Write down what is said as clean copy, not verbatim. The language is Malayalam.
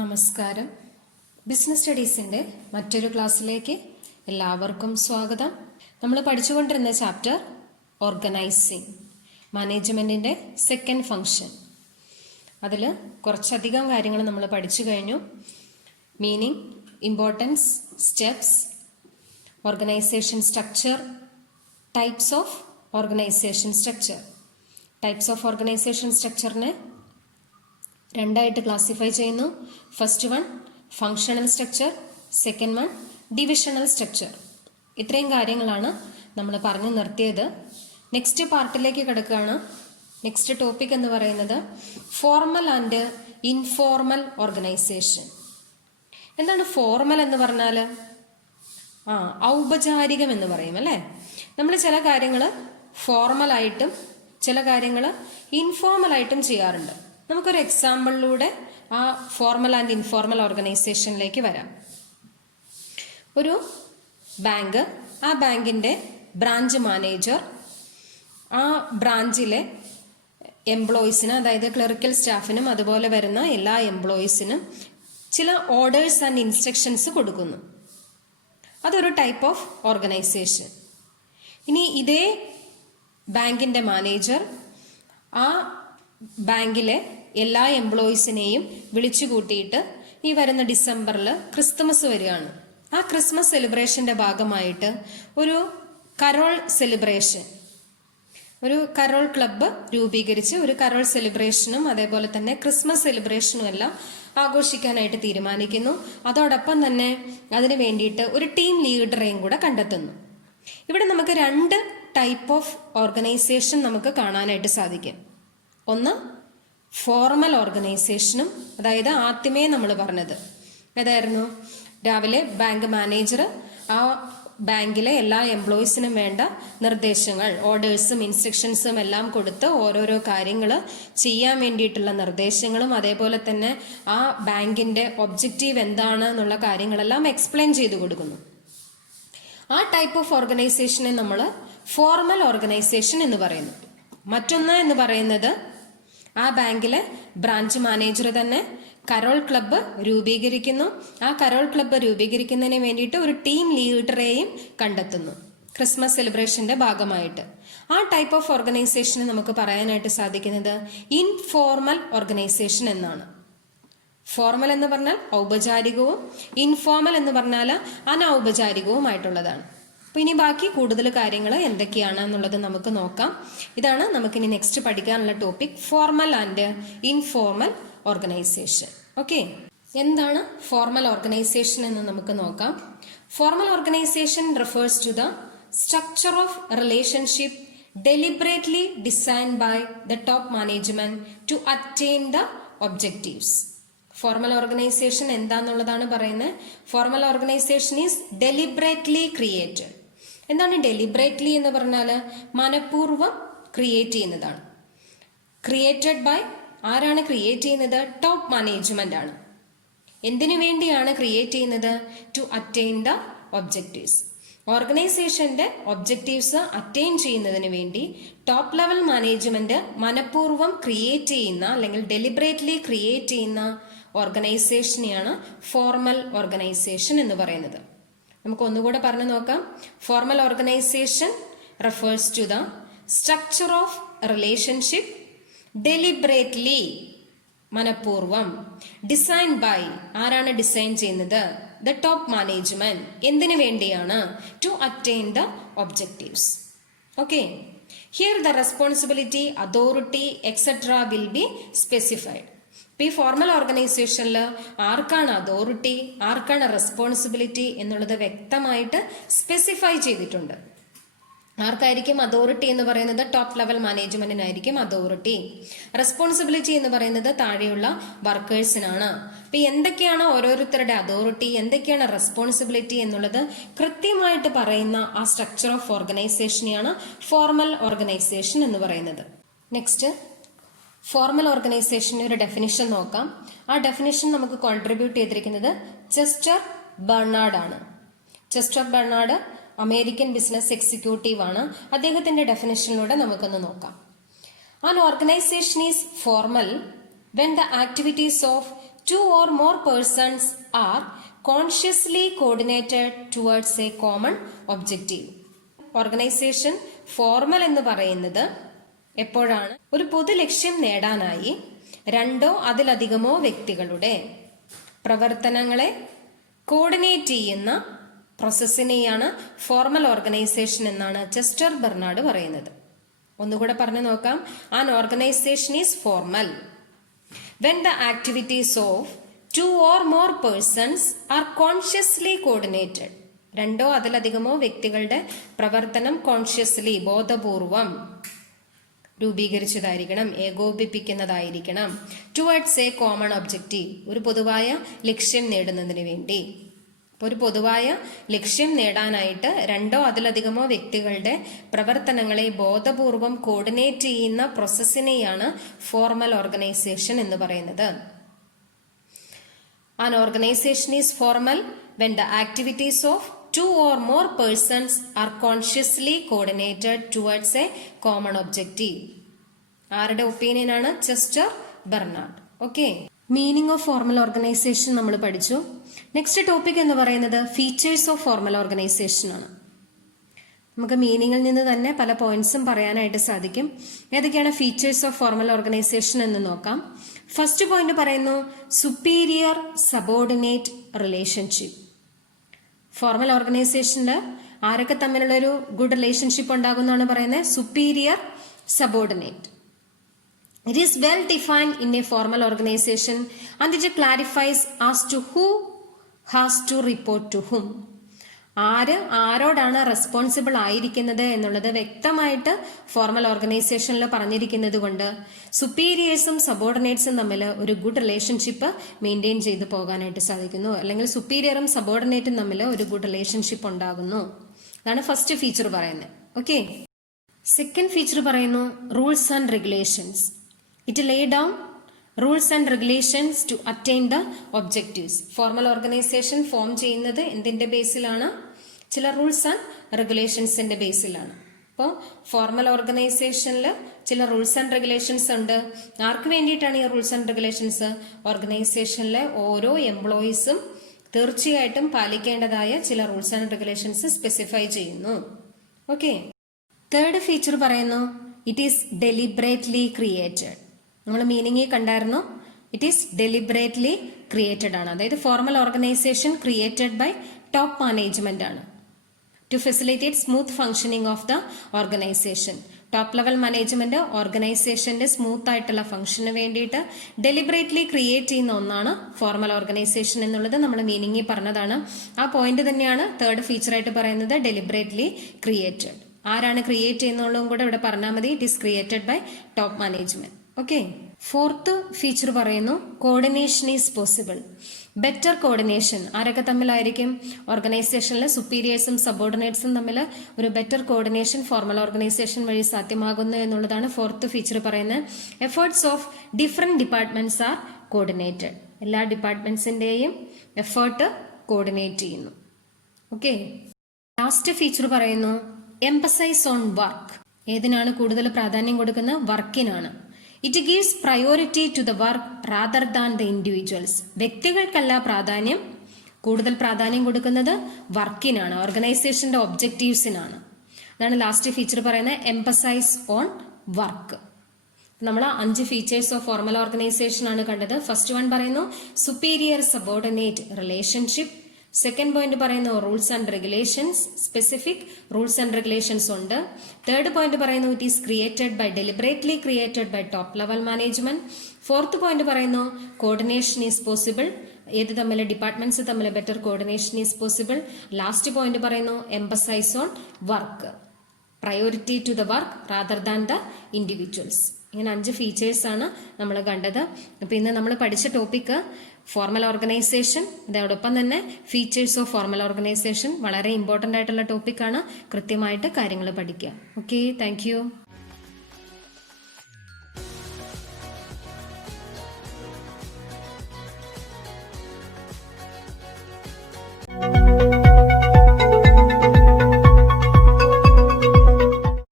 നമസ്കാരം. ബിസിനസ് സ്റ്റഡീസിൻ്റെ മറ്റൊരു ക്ലാസ്സിലേക്ക് എല്ലാവർക്കും സ്വാഗതം. നമ്മൾ പഠിച്ചുകൊണ്ടിരുന്ന ചാപ്റ്റർ ഓർഗനൈസിങ്, മാനേജ്മെൻറ്റിൻ്റെ സെക്കൻഡ് ഫങ്ഷൻ. അതിൽ കുറച്ചധികം കാര്യങ്ങൾ നമ്മൾ പഠിച്ചു കഴിഞ്ഞു. Meaning, importance, steps, organisation structure, types of organisation structure. Types of organisation സ്ട്രക്ചറിനെ രണ്ടായിട്ട് ക്ലാസിഫൈ ചെയ്യുന്നു. First one functional structure, second one divisional structure. ഇത്രയും കാര്യങ്ങളാണ് നമ്മൾ പറഞ്ഞു നിർത്തിയത്. നെക്സ്റ്റ് പാർട്ടിലേക്ക് കിടക്കുകയാണ്. നെക്സ്റ്റ് ടോപ്പിക് എന്ന് പറയുന്നത് ഫോർമൽ ആൻഡ് ഇൻഫോർമൽ ഓർഗനൈസേഷൻ. എന്താണ് ഫോർമൽ എന്ന് പറഞ്ഞാൽ? ഔപചാരികം എന്ന് പറയും അല്ലേ. നമ്മൾ ചില കാര്യങ്ങൾ ഫോർമലായിട്ടും ചില കാര്യങ്ങൾ ഇൻഫോർമലായിട്ടും ചെയ്യാറുണ്ട്. നമുക്കൊരു എക്സാമ്പിളിലൂടെ ആ ഫോർമൽ ആൻഡ് ഇൻഫോർമൽ ഓർഗനൈസേഷനിലേക്ക് വരാം. ഒരു ബാങ്ക്, ആ ബാങ്കിൻ്റെ ബ്രാഞ്ച് മാനേജർ ആ ബ്രാഞ്ചിലെ എംപ്ലോയീസിന്, അതായത് ക്ലറിക്കൽ സ്റ്റാഫിനും അതുപോലെ വരുന്ന എല്ലാ എംപ്ലോയീസിനും ചില ഓർഡേഴ്സ് ആൻഡ് ഇൻസ്ട്രക്ഷൻസ് കൊടുക്കുന്നു. അതൊരു ടൈപ്പ് ഓഫ് ഓർഗനൈസേഷൻ. ഇനി ഇതേ ബാങ്കിൻ്റെ മാനേജർ ആ ബാങ്കിലെ എല്ലാ എംപ്ലോയീസിനെയും വിളിച്ചു കൂട്ടിയിട്ട് ഈ വരുന്ന ഡിസംബറിൽ ക്രിസ്മസ് വരികയാണ്. ആ ക്രിസ്മസ് സെലിബ്രേഷൻ്റെ ഭാഗമായിട്ട് ഒരു കരോൾ സെലിബ്രേഷൻ, ഒരു കരോൾ ക്ലബ്ബ് രൂപീകരിച്ച് ഒരു കരോൾ സെലിബ്രേഷനും അതേപോലെ തന്നെ ക്രിസ്മസ് സെലിബ്രേഷനും എല്ലാം ആഘോഷിക്കാനായിട്ട് തീരുമാനിക്കുന്നു. അതോടൊപ്പം തന്നെ അതിന് വേണ്ടിയിട്ട് ഒരു ടീം ലീഡറെയും കൂടെ കണ്ടെത്തുന്നു. ഇവിടെ നമുക്ക് രണ്ട് ടൈപ്പ് ഓഫ് ഓർഗനൈസേഷൻ നമുക്ക് കാണാനായിട്ട് സാധിക്കും. ഒന്ന് ഫോർമൽ ഓർഗനൈസേഷനും, അതായത് ആദ്യമേ നമ്മൾ പറഞ്ഞത് ഏതായിരുന്നു? രാവിലെ ബാങ്ക് മാനേജർ ആ ബാങ്കിലെ എല്ലാ എംപ്ലോയീസിനും വേണ്ട നിർദ്ദേശങ്ങൾ, ഓർഡേഴ്സും ഇൻസ്ട്രക്ഷൻസും എല്ലാം കൊടുത്ത് ഓരോരോ കാര്യങ്ങൾ ചെയ്യാൻ വേണ്ടിയിട്ടുള്ള നിർദ്ദേശങ്ങളും അതേപോലെ തന്നെ ആ ബാങ്കിൻ്റെ ഒബ്ജക്റ്റീവ് എന്താണ് എന്നുള്ള കാര്യങ്ങളെല്ലാം എക്സ്പ്ലെയിൻ ചെയ്തു കൊടുക്കുന്നു. ആ ടൈപ്പ് ഓഫ് ഓർഗനൈസേഷനെ നമ്മൾ ഫോർമൽ ഓർഗനൈസേഷൻ എന്ന് പറയുന്നു. മറ്റൊന്ന് എന്ന് പറയുന്നത് ആ ബാങ്കിലെ ബ്രാഞ്ച് മാനേജർ തന്നെ കരോൾ ക്ലബ്ബ് രൂപീകരിക്കുന്നു. ആ കരോൾ ക്ലബ്ബ് രൂപീകരിക്കുന്നതിന് വേണ്ടിയിട്ട് ഒരു ടീം ലീഡറെയും കണ്ടെത്തുന്നു ക്രിസ്മസ് സെലിബ്രേഷന്റെ ഭാഗമായിട്ട്. ആ ടൈപ്പ് ഓഫ് ഓർഗനൈസേഷനെ നമുക്ക് പറയാനായിട്ട് സാധിക്കുന്നത് ഇൻഫോർമൽ ഓർഗനൈസേഷൻ എന്നാണ്. ഫോർമൽ എന്ന് പറഞ്ഞാൽ ഔപചാരികവും ഇൻഫോർമൽ എന്ന് പറഞ്ഞാൽ അനൗപചാരികവുമായിട്ടുള്ളതാണ്. അപ്പോൾ ഇനി ബാക്കി കൂടുതൽ കാര്യങ്ങൾ എന്തൊക്കെയാണ് എന്നുള്ളത് നമുക്ക് നോക്കാം. ഇതാണ് നമുക്കിനി നെക്സ്റ്റ് പഠിക്കാനുള്ള topic, formal and informal organisation. Okay, എന്താണ് ഫോർമൽ ഓർഗനൈസേഷൻ എന്ന് നമുക്ക് നോക്കാം. Formal organisation refers to the structure of relationship deliberately designed by the top management to attain the objectives. Formal organisation എന്താന്നുള്ളതാണ് പറയുന്നത്. Formal organisation is deliberately created. എന്താണ് ഡെലിബറേറ്റ്ലി എന്ന് പറഞ്ഞാൽ? മനഃപൂർവ്വം ക്രിയേറ്റ് ചെയ്യുന്നതാണ്. ക്രിയേറ്റഡ് ബൈ, ആരാണ് ക്രിയേറ്റ് ചെയ്യുന്നത്? ടോപ്പ് മാനേജ്മെന്റ് ആണ്. എന്തിനു വേണ്ടിയാണ് ക്രിയേറ്റ് ചെയ്യുന്നത്? To attain the objectives. ഓർഗനൈസേഷന്റെ ഒബ്ജക്റ്റീവ്സ് അറ്റൈൻ ചെയ്യുന്നതിന് വേണ്ടി ടോപ്പ് ലെവൽ മാനേജ്മെന്റ് മനഃപൂർവ്വം ക്രിയേറ്റ് ചെയ്യുന്ന അല്ലെങ്കിൽ ഡെലിബറേറ്റ്ലി ക്രിയേറ്റ് ചെയ്യുന്ന ഓർഗനൈസേഷനെയാണ് ഫോർമൽ ഓർഗനൈസേഷൻ എന്ന് പറയുന്നത്. നമുക്ക് ഒന്നുകൂടെ പറഞ്ഞു നോക്കാം. Formal organisation refers to the structure of relationship deliberately, മനഃപൂർവ്വം, ഡിസൈൻ ബൈ, ആരാണ് ഡിസൈൻ ചെയ്യുന്നത്? The top management. എന്തിനു വേണ്ടിയാണ്? To attain the objectives. Okay, here the responsibility, authority etcetera will be specified. ഈ ഫോർമൽ ഓർഗനൈസേഷനിൽ ആർക്കാണ് അതോറിറ്റി, ആർക്കാണ് റെസ്പോൺസിബിലിറ്റി എന്നുള്ളത് വ്യക്തമായിട്ട് സ്പെസിഫൈ ചെയ്തിട്ടുണ്ട്. ആർക്കായിരിക്കും അതോറിറ്റി എന്ന് പറയുന്നത്? ടോപ്പ് ലെവൽ മാനേജ്മെന്റിനായിരിക്കും അതോറിറ്റി. റെസ്പോൺസിബിലിറ്റി എന്ന് പറയുന്നത് താഴെയുള്ള വർക്കേഴ്സിനാണ്. അപ്പൊ എന്തൊക്കെയാണ് ഓരോരുത്തരുടെ അതോറിറ്റി, എന്തൊക്കെയാണ് റെസ്പോൺസിബിലിറ്റി എന്നുള്ളത് കൃത്യമായിട്ട് പറയുന്ന ആ സ്ട്രക്ചർ ഓഫ് ഓർഗനൈസേഷനെയാണ് ഫോർമൽ ഓർഗനൈസേഷൻ എന്ന് പറയുന്നത്. നെക്സ്റ്റ്, ഫോർമൽ ഓർഗനൈസേഷന് ഒരു ഡെഫിനിഷൻ നോക്കാം. ആ ഡെഫിനിഷൻ നമുക്ക് കോൺട്രിബ്യൂട്ട് ചെയ്തിരിക്കുന്നത് ചെസ്റ്റർ ബെർണാഡ് ആണ്. Chester Barnard American business executive ആണ്. അദ്ദേഹത്തിന്റെ ഡെഫിനിഷനിലൂടെ നമുക്കൊന്ന് നോക്കാം. An organization is formal when the activities of two or more persons are consciously coordinated towards a common objective. Organisation formal എന്ന് പറയുന്നത് എപ്പോഴാണ് ഒരു പൊതു ലക്ഷ്യം നേടാനായി രണ്ടോ അതിലധികമോ വ്യക്തികളുടെ പ്രവർത്തനങ്ങളെ കോർഡിനേറ്റ് ചെയ്യുന്ന പ്രോസസ്സിനെയാണ് ഫോർമൽ ഓർഗനൈസേഷൻ എന്നാണ് ചെസ്റ്റർ ബെർണാഡ് പറയുന്നത്. ഒന്നുകൂടെ പറഞ്ഞു നോക്കാം. An organisation is formal when the activities of two or more persons are consciously coordinated. രണ്ടോ അതിലധികമോ വ്യക്തികളുടെ പ്രവർത്തനം കോൺഷ്യസ്ലി ബോധപൂർവം രൂപീകരിച്ചതായിരിക്കണം, ഏകോപിപ്പിക്കുന്നതായിരിക്കണം. ടുവേർഡ്സ് എ കോമൺ ഒബ്ജക്റ്റീവ്, ഒരു പൊതുവായ ലക്ഷ്യം നേടുന്നതിന് വേണ്ടി. അപ്പോൾ ഒരു പൊതുവായ ലക്ഷ്യം നേടാനായിട്ട് രണ്ടോ അതിലധികമോ വ്യക്തികളുടെ പ്രവർത്തനങ്ങളെ ബോധപൂർവം കോർഡിനേറ്റ് ചെയ്യുന്ന പ്രോസസ്സിനെയാണ് ഫോർമൽ ഓർഗനൈസേഷൻ എന്ന് പറയുന്നത്. An organization is formal when the activities of two or more persons are consciously coordinated towards a common objective. ആരുടെ ഒപ്പീനിയൻ ആണ്? Chester Barnard. Okay, meaning of formal organisation നമ്മൾ പഠിച്ചു. നെക്സ്റ്റ് ടോപ്പിക് എന്ന് പറയുന്നത് ഫീച്ചേഴ്സ് ഓഫ് ഫോർമൽ ഓർഗനൈസേഷൻ ആണ്. നമുക്ക് മീനിങ്ങിൽ നിന്ന് തന്നെ പല പോയിന്റ്സും പറയാനായിട്ട് സാധിക്കും. ഏതൊക്കെയാണ് ഫീച്ചേഴ്സ് ഓഫ് ഫോർമൽ ഓർഗനൈസേഷൻ എന്ന് നോക്കാം. ഫസ്റ്റ് പോയിന്റ് പറയുന്നു സുപ്പീരിയർ സബോർഡിനേറ്റ് റിലേഷൻഷിപ്പ്. ഫോർമൽ ഓർഗനൈസേഷനിൽ ആരൊക്കെ തമ്മിലുള്ള ഒരു ഗുഡ് റിലേഷൻഷിപ്പ് ഉണ്ടാകുന്നതാണ് പറയുന്നത്? Superior subordinate. It is well defined in a formal organization and it clarifies as to who has to report to whom. ആരോടാണ് റെസ്പോൺസിബിൾ ആയിരിക്കുന്നത് എന്നുള്ളത് വ്യക്തമായിട്ട് ഫോർമൽ ഓർഗനൈസേഷനിൽ പറഞ്ഞിരിക്കുന്നത് കൊണ്ട് സുപ്പീരിയേഴ്സും സബോർഡിനേറ്റ്സും തമ്മിൽ ഒരു ഗുഡ് റിലേഷൻഷിപ്പ് മെയിൻറ്റെയിൻ ചെയ്ത് പോകാനായിട്ട് സാധിക്കുന്നു, അല്ലെങ്കിൽ സുപ്പീരിയറും സബോർഡിനേറ്റും തമ്മിൽ ഒരു ഗുഡ് റിലേഷൻഷിപ്പ് ഉണ്ടാകുന്നു. അതാണ് ഫസ്റ്റ് ഫീച്ചർ പറയുന്നത്. ഓക്കെ, സെക്കൻഡ് ഫീച്ചർ പറയുന്നു rules and regulations. It lay down rules and regulations to attain the objectives. Formal organisation form ചെയ്യുന്നത് എന്തിന്റെ ബേസിലാണ്? ചില റൂൾസ് ആൻഡ് റെഗുലേഷൻസിന്റെ ബേസിലാണ്. അപ്പോൾ ഫോർമൽ ഓർഗനൈസേഷനിൽ ചില റൂൾസ് ആൻഡ് റെഗുലേഷൻസ് ഉണ്ട്. ആർക്ക് വേണ്ടിയിട്ടാണ് ഈ റൂൾസ് ആൻഡ് റെഗുലേഷൻസ്? ഓർഗനൈസേഷനിലെ ഓരോ എംപ്ലോയീസും തീർച്ചയായിട്ടും പാലിക്കേണ്ടതായ ചില റൂൾസ് ആൻഡ് റെഗുലേഷൻസ് സ്പെസിഫൈ ചെയ്യുന്നു. ഓക്കെ, തേർഡ് ഫീച്ചർ പറയുന്നു ഇറ്റ് ഈസ് ഡെലിബറേറ്റ്ലി ക്രിയേറ്റഡ്. നമ്മൾ മീനിങ് കണ്ടായിരുന്നു. ഇറ്റ് ഈസ് ഡെലിബറേറ്റ്ലി ക്രിയേറ്റഡ് ആണ്. അതായത് formal organisation created by top management ആണ് to facilitate smooth functioning of the organisation. Top level management ഓർഗനൈസേഷന്റെ സ്മൂത്ത് ആയിട്ടുള്ള ഫംഗ്ഷന് വേണ്ടിയിട്ട് ഡെലിബറേറ്റ്ലി ക്രിയേറ്റ് ചെയ്യുന്ന ഒന്നാണ് ഫോർമൽ ഓർഗനൈസേഷൻ എന്നുള്ളത് നമ്മൾ മീനിങ്ങിൽ പറഞ്ഞതാണ്. ആ പോയിന്റ് തന്നെയാണ് തേർഡ് ഫീച്ചറായിട്ട് പറയുന്നത്, ഡെലിബറേറ്റ്ലി ക്രിയേറ്റഡ്. ആരാണ് ക്രിയേറ്റ് ചെയ്യുന്നുള്ളതും കൂടെ ഇവിടെ പറഞ്ഞാൽ മതി. It is created by top management. Okay, fourth feature പറയുന്നു coordination is possible. Better coordination ആരൊക്കെ തമ്മിലായിരിക്കും? ഓർഗനൈസേഷനിലെ സുപ്പീരിയേഴ്സും സബോർഡിനേറ്റ്സും തമ്മിൽ ഒരു ബെറ്റർ കോർഡിനേഷൻ ഫോർമൽ ഓർഗനൈസേഷൻ വഴി സാധ്യമാകുന്നു എന്നുള്ളതാണ് ഫോർത്ത് ഫീച്ചർ പറയുന്നത്. Efforts of different departments are coordinated. എല്ലാ ഡിപ്പാർട്ട്മെന്റ്സിന്റെയും എഫേർട്ട് കോർഡിനേറ്റ് ചെയ്യുന്നു. ഓക്കെ, ലാസ്റ്റ് ഫീച്ചർ പറയുന്നു എംപസൈസ് ഓൺ വർക്ക്. ഏതിനാണ് കൂടുതൽ പ്രാധാന്യം കൊടുക്കുന്നത്? വർക്കിനാണ്. It gives priority to the work rather than the individuals. വ്യക്തികൾക്കല്ല പ്രാധാന്യം, കൂടുതൽ പ്രാധാന്യം കൊടുക്കുന്നത് വർക്കിനാണ്, ഓർഗനൈസേഷന്റെ ഒബ്ജക്റ്റീവ്സിനാണ്. അതാണ് ലാസ്റ്റ് ഫീച്ചർ പറയുന്നത്, എംപസൈസ് ഓൺ വർക്ക്. നമ്മൾ 5 ഫീച്ചേഴ്സ് ഓഫ് ഫോർമൽ ഓർഗനൈസേഷൻ ആണ് കണ്ടത്. ഫസ്റ്റ് വൺ പറയുന്നു superior subordinate relationship. Second point പറയുന്നു rules and regulations. Specific rules and regulations ഉണ്ട്. തേർഡ് പോയിന്റ് പറയുന്നു it is created by deliberately created by top level management. Fourth point പറയുന്നു കോർഡിനേഷൻ ഈസ് പോസിബിൾ. ഏത് തമ്മിൽ? ഡിപ്പാർട്ട്മെന്റ്സ് തമ്മിൽ better coordination is possible. Last point പറയുന്നു emphasise on work, priority to the work rather than the individuals. ഇങ്ങനെ 5 ഫീച്ചേഴ്സ് ആണ് നമ്മൾ കണ്ടത്. അപ്പൊ ഇന്ന് നമ്മൾ പഠിച്ച ടോപ്പിക് ഫോർമൽ ഓർഗനൈസേഷൻ, അതോടൊപ്പം തന്നെ ഫീച്ചേഴ്സ് ഓഫ് ഫോർമൽ ഓർഗനൈസേഷൻ വളരെ ഇമ്പോർട്ടന്റ് ആയിട്ടുള്ള ടോപ്പിക്കാണ്. കൃത്യമായിട്ട് കാര്യങ്ങൾ പഠിക്കുക. Okay, thank you.